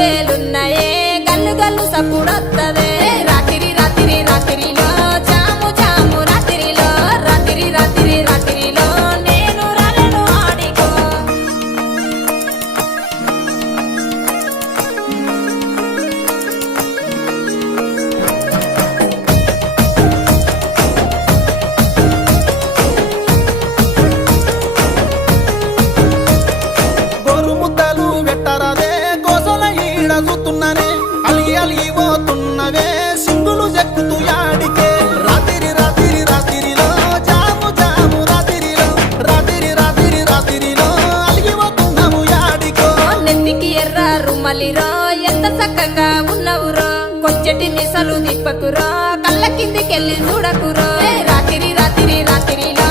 గజ్జేలున్నాయే గల్లు గల్లు సప్పుడొత్తదే రాత్రి రాత్రి రాత్రిలో జాము జాము రాత్రిలో రాత్రి రాత్రి రాత్రిలో నేను రాలను ఆడికో గోరుముద్దలు పెట్టరాదే గోసల ఈడ చూస్తున్నానే అలిగి అలిగి పోతున్నవే సింగులు చెక్కుతూ యాడికే రాత్రి రాత్రి రాత్రిలో జాము జాము రాత్రిలో రాత్రి రాత్రి రాత్రిలో అలిగి పోతున్నాము యాడికో నెత్తికి ఎర్ర రుమ్మలిరో ఎంత చక్కగా ఉన్నవురో కొంచెటి మిసలు దిప్పకురో కళ్ళ కిందికెళ్ళి చూడకురో రాత్రి రాత్రి రాత్రిలో